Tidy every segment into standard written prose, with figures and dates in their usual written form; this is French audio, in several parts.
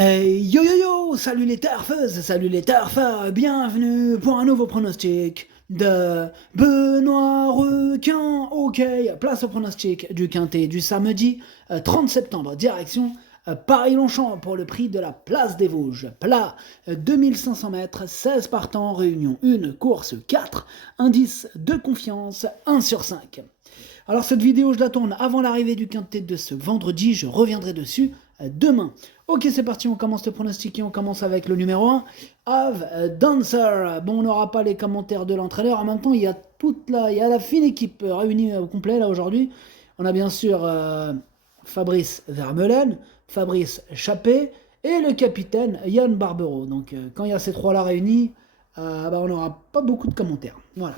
Hey yo yo yo, salut les turfeuses, salut les turfeurs, bienvenue pour un nouveau pronostic de Benoît Requin. Ok, place au pronostic du quintet du samedi 30 septembre, direction Paris-Longchamp pour le prix de la place des Vosges. Plat 2500 mètres, 16 partants, réunion 1, course 4, indice de confiance 1 sur 5. Alors cette vidéo, je la tourne avant l'arrivée du quintet de ce vendredi, je reviendrai dessus demain. Ok, c'est parti, on commence le pronostiquer, on commence avec le numéro 1, Have Dancer. Bon, on n'aura pas les commentaires de l'entraîneur, en même temps, il y a la fine équipe réunie au complet, là, aujourd'hui. On a bien sûr Fabrice Vermeulen, Fabrice Chappé et le capitaine Yann Barbero. Donc, quand il y a ces trois-là réunis, on n'aura pas beaucoup de commentaires. Voilà.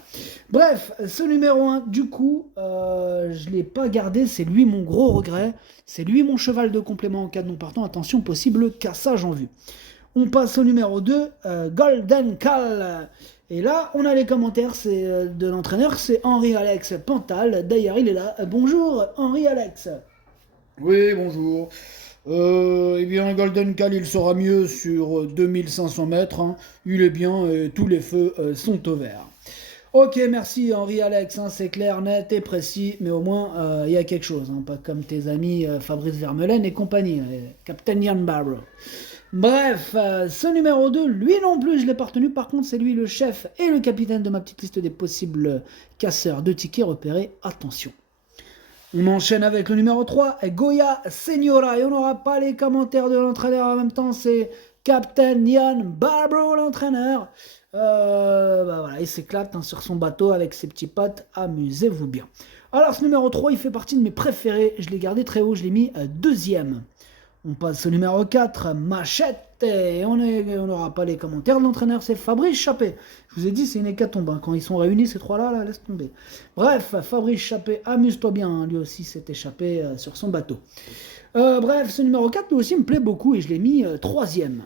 Bref, ce numéro 1, du coup, je ne l'ai pas gardé. C'est lui mon gros regret. C'est lui mon cheval de complément en cas de non partant. Attention, possible cassage en vue. On passe au numéro 2, Golden Call. Et là, on a les commentaires de l'entraîneur. C'est Henri-Alex Pantal. D'ailleurs, il est là. Bonjour, Henri-Alex. Oui, bonjour. Eh bien, Golden Call, il sera mieux sur 2500 mètres, hein. Il est bien et tous les feux sont au vert. Ok, merci Henri-Alex. C'est clair, net et précis. Mais au moins, il y a quelque chose. Pas comme tes amis Fabrice Vermeulen et compagnie. Captain Ian Barrow. Bref, ce numéro 2, lui non plus, je l'ai pas retenu. Par contre, c'est lui le chef et le capitaine de ma petite liste des possibles casseurs de tickets repérés. Attention. On enchaîne avec le numéro 3, Goya Senora. Et on n'aura pas les commentaires de l'entraîneur en même temps. C'est Captain Ian Barbro, l'entraîneur. Voilà, il s'éclate sur son bateau avec ses petits potes. Amusez-vous bien. Alors, ce numéro 3, il fait partie de mes préférés. Je l'ai gardé très haut. Je l'ai mis deuxième. On passe au numéro 4, Machette. Et on n'aura pas les commentaires de l'entraîneur, c'est Fabrice Chappé. Je vous ai dit, c'est une hécatombe. Quand ils sont réunis, ces trois-là, là, laisse tomber. Bref, Fabrice Chappé, amuse-toi bien. Lui aussi s'est échappé sur son bateau. Bref, ce numéro 4, lui aussi, me plaît beaucoup et je l'ai mis troisième.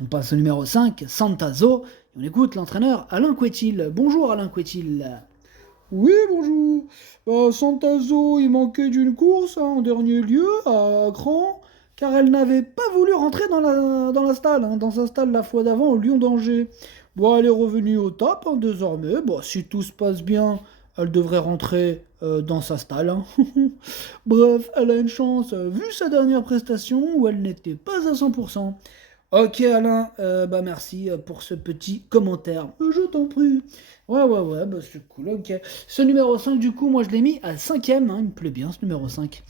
On passe au numéro 5, Santazo. Et on écoute l'entraîneur Alain Couetil. Bonjour Alain Couetil. Oui, bonjour. Santazo, il manquait d'une course en dernier lieu à Cran, car elle n'avait pas voulu rentrer dans la stalle, dans sa stalle la fois d'avant au Lion d'Angers. Bon, elle est revenue au top désormais. Bon, si tout se passe bien, elle devrait rentrer dans sa stalle, hein. Bref, elle a une chance, vu sa dernière prestation où elle n'était pas à 100%. Ok Alain, merci pour ce petit commentaire. Je t'en prie. Ouais, c'est cool, ok. Ce numéro 5, du coup, moi je l'ai mis à cinquième, hein, il me plaît bien ce numéro 5.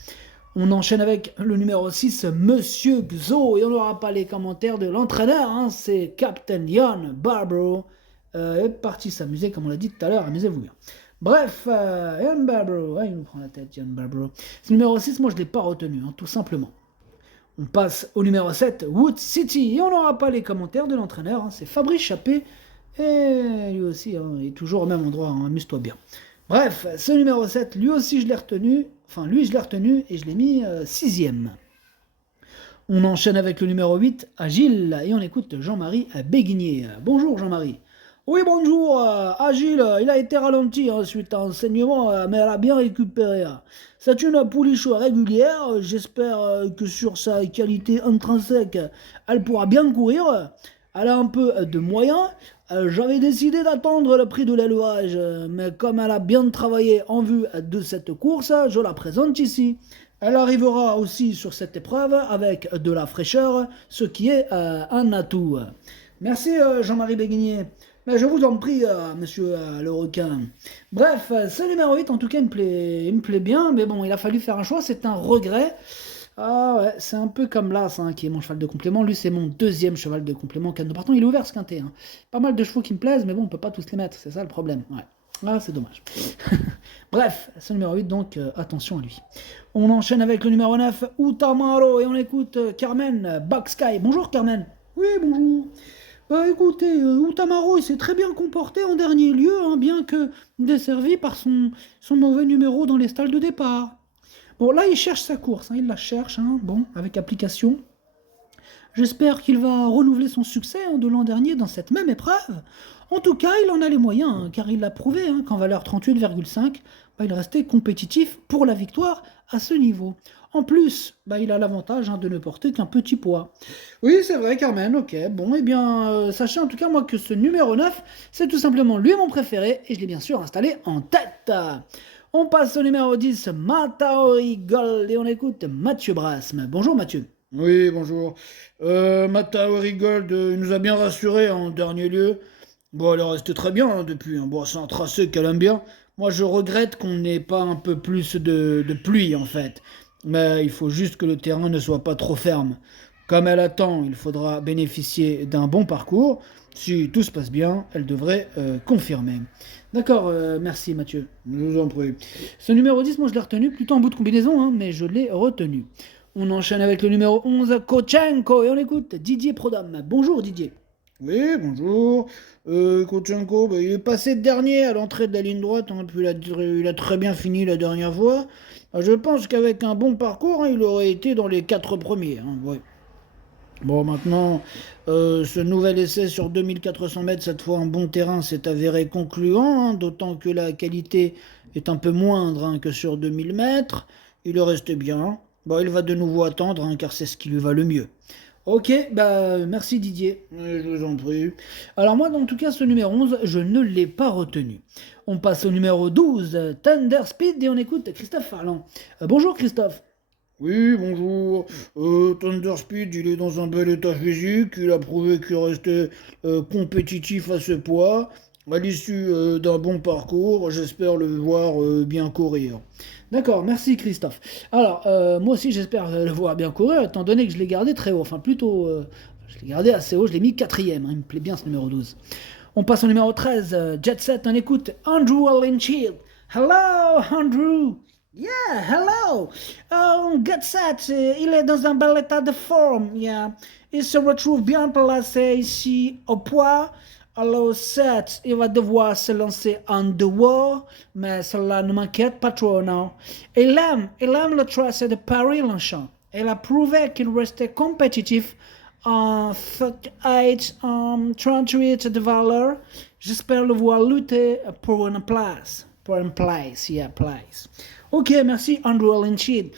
On enchaîne avec le numéro 6, Monsieur Xo, et on n'aura pas les commentaires de l'entraîneur, hein, c'est Captain Ian Barbro. Est parti s'amuser, comme on l'a dit tout à l'heure, amusez-vous bien. Bref, Ian Barbro, ouais, il me prend la tête, Ian Barbro. Ce numéro 6, moi je ne l'ai pas retenu, hein, tout simplement. On passe au numéro 7, Wood City, et on n'aura pas les commentaires de l'entraîneur, hein, c'est Fabrice Chappé, et lui aussi, hein, il est toujours au même endroit, hein, amuse-toi bien. Bref, ce numéro 7, lui aussi je l'ai retenu, et je l'ai mis sixième. On enchaîne avec le numéro 8, Agile, et on écoute Jean-Marie Béguinier. Bonjour Jean-Marie. Oui, bonjour, Agile, il a été ralenti suite à un saignement, mais elle a bien récupéré. C'est une pouliche régulière, j'espère que sur sa qualité intrinsèque, elle pourra bien courir. Elle a un peu de moyens. J'avais décidé d'attendre le prix de l'élevage, mais comme elle a bien travaillé en vue de cette course, je la présente ici. Elle arrivera aussi sur cette épreuve avec de la fraîcheur, ce qui est un atout. Merci Jean-Marie Béguinier. Mais je vous en prie, monsieur le requin. Bref, ce numéro 8, en tout cas, il me plaît bien, mais bon, il a fallu faire un choix, c'est un regret. Ah ouais, c'est un peu comme l'As, hein, qui est mon cheval de complément. Lui, c'est mon deuxième cheval de complément. Canne partant, il est ouvert ce quintet, hein. Pas mal de chevaux qui me plaisent, mais bon, on peut pas tous les mettre, c'est ça le problème. Ouais. Ah, c'est dommage. Bref, ce numéro 8, donc attention à lui. On enchaîne avec le numéro 9, Utamaro, et on écoute Carmen Backsky. Bonjour Carmen. Oui, bonjour. Écoutez, Utamaro, il s'est très bien comporté en dernier lieu, hein, bien que desservi par son mauvais numéro dans les stalles de départ. Bon, là, il cherche sa course, hein, il la cherche, hein, bon, avec application. J'espère qu'il va renouveler son succès, hein, de l'an dernier dans cette même épreuve. En tout cas, il en a les moyens, hein, car il l'a prouvé, hein, qu'en valeur 38,5, il restait compétitif pour la victoire à ce niveau. En plus, il a l'avantage, hein, de ne porter qu'un petit poids. Oui, c'est vrai, Carmen, ok. Bon, eh bien, sachez en tout cas, moi, que ce numéro 9, c'est tout simplement lui mon préféré, et je l'ai bien sûr installé en tête. On passe au numéro 10, Mataori Gold, et on écoute Mathieu Brasme. Bonjour Mathieu. Oui, bonjour. Mataori Gold, il nous a bien rassurés en dernier lieu. Bon, elle est restée très bien hein, depuis. Hein. Bon, c'est un tracé qu'elle aime bien. Moi, je regrette qu'on n'ait pas un peu plus de pluie, en fait. Mais il faut juste que le terrain ne soit pas trop ferme. Comme elle attend, il faudra bénéficier d'un bon parcours. Si tout se passe bien, elle devrait confirmer. D'accord, merci Mathieu. Je vous en prie. Ce numéro 10, moi je l'ai retenu plutôt en bout de combinaison, hein, mais je l'ai retenu. On enchaîne avec le numéro 11, Kochenko, et on écoute Didier Prodhomme. Bonjour Didier. Oui, bonjour. Kochenko, il est passé dernier à l'entrée de la ligne droite, hein, puis il a très bien fini la dernière fois. Je pense qu'avec un bon parcours, hein, il aurait été dans les 4 premiers. Hein, ouais. Bon, maintenant, ce nouvel essai sur 2400 mètres, cette fois en bon terrain, s'est avéré concluant, hein, d'autant que la qualité est un peu moindre, hein, que sur 2000 mètres. Il reste bien. Bon, il va de nouveau attendre, hein, car c'est ce qui lui va le mieux. Ok, merci Didier. Je vous en prie. Alors moi, en tout cas, ce numéro 11, je ne l'ai pas retenu. On passe au numéro 12, Thunder Speed, et on écoute Christophe Farland. Bonjour Christophe. Oui, bonjour. Thunder Speed, il est dans un bel état physique. Il a prouvé qu'il restait compétitif à ce poids. À l'issue d'un bon parcours, j'espère le voir bien courir. D'accord, merci Christophe. Alors, moi aussi j'espère le voir bien courir, étant donné que je l'ai gardé très haut. Enfin, plutôt, je l'ai gardé assez haut, je l'ai mis 4ème. Hein, il me plaît bien ce numéro 12. On passe au numéro 13, Jet Set, on écoute Andrew Lynchill. Hello Andrew. Yeah, hello. Jet Set, il est dans un bel état de forme. Yeah. Il se retrouve bien placé ici au poids. Alors, certes, il va devoir se lancer en dehors, mais cela ne m'inquiète pas trop, non. Il aime le tracé de Paris-Longchamp. Il a prouvé qu'il restait compétitif en 38, 38 de valeur. J'espère le voir lutter pour une place. Pour une place, yeah, place. Ok, merci Andrew Lynchill.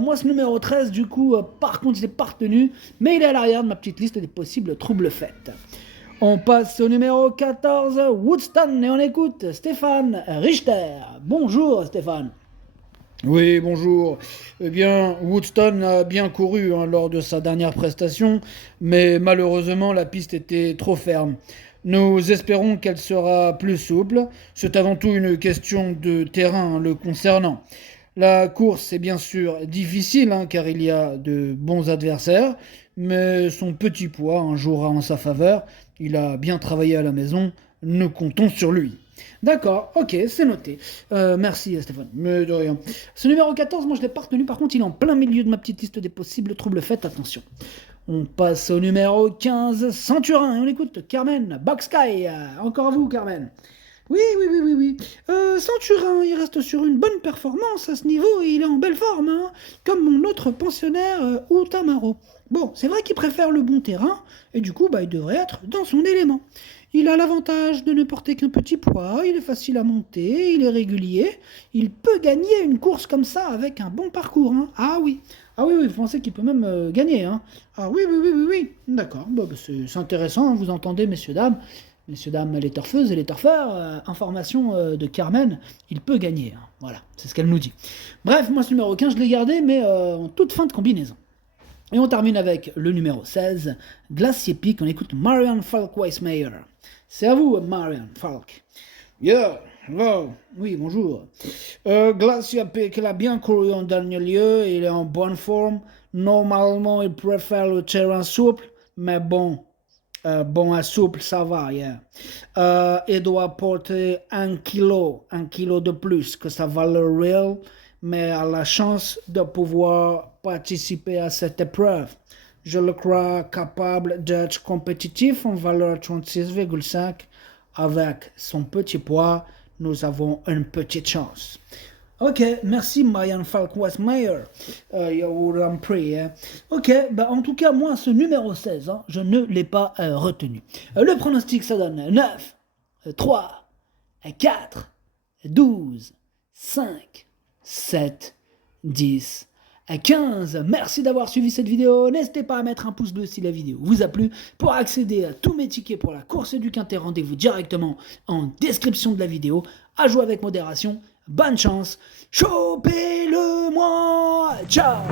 Moi, ce numéro 13, du coup, par contre, je l'ai pas retenu, mais il est à l'arrière de ma petite liste des possibles troubles faits. On passe au numéro 14, Woodston, et on écoute Stéphane Richter. Bonjour Stéphane. Oui, bonjour. Eh bien, Woodston a bien couru hein, lors de sa dernière prestation, mais malheureusement, la piste était trop ferme. Nous espérons qu'elle sera plus souple. C'est avant tout une question de terrain hein, le concernant. La course est bien sûr difficile, hein, car il y a de bons adversaires, mais son petit poids hein, jouera en sa faveur. Il a bien travaillé à la maison, nous comptons sur lui. D'accord, ok, c'est noté. Merci Stéphane. Mais de rien. Ce numéro 14, moi je l'ai pas retenu, par contre il est en plein milieu de ma petite liste des possibles troubles faits, attention. On passe au numéro 15, Centurin, et on écoute Carmen Boxsky. Encore à vous Carmen. Oui. Centurin, il reste sur une bonne performance à ce niveau et il est en belle forme, hein, comme mon autre pensionnaire Outamaro. Bon, c'est vrai qu'il préfère le bon terrain et du coup, il devrait être dans son élément. Il a l'avantage de ne porter qu'un petit poids, il est facile à monter, il est régulier. Il peut gagner une course comme ça avec un bon parcours. Hein. Ah oui, vous pensez qu'il peut même gagner, hein. Ah oui. D'accord, c'est intéressant, hein, vous entendez, messieurs, dames, les turfeuses et les turfeurs, information de Carmen, il peut gagner. Hein. Voilà, c'est ce qu'elle nous dit. Bref, moi ce numéro 15, je l'ai gardé, mais en toute fin de combinaison. Et on termine avec le numéro 16, Glacier Peak, on écoute Marian Falk-Weissmeyer. C'est à vous, Marian Falk. Yeah, hello. Oui, bonjour. Glacier Peak, il a bien couru en dernier lieu, il est en bonne forme. Normalement, il préfère le terrain souple, mais bon à souple, ça va, yeah. Il doit porter 1 kilo de plus que sa valeur réelle, mais a la chance de pouvoir participer à cette épreuve. Je le crois capable d'être compétitif en valeur 36,5. Avec son petit poids, nous avons une petite chance. Ok, merci Marianne Falk-Weissmeyer. You en prie. Hein. Ok, en tout cas, moi, ce numéro 16, hein, je ne l'ai pas retenu. Le pronostic, ça donne 9, 3, 4, 12, 5, 7, 10, 15. Merci d'avoir suivi cette vidéo. N'hésitez pas à mettre un pouce bleu si la vidéo vous a plu. Pour accéder à tous mes tickets pour la course du Quintet, rendez-vous directement en description de la vidéo. À jouer avec modération. Bonne chance. Chopez-le-moi. Ciao.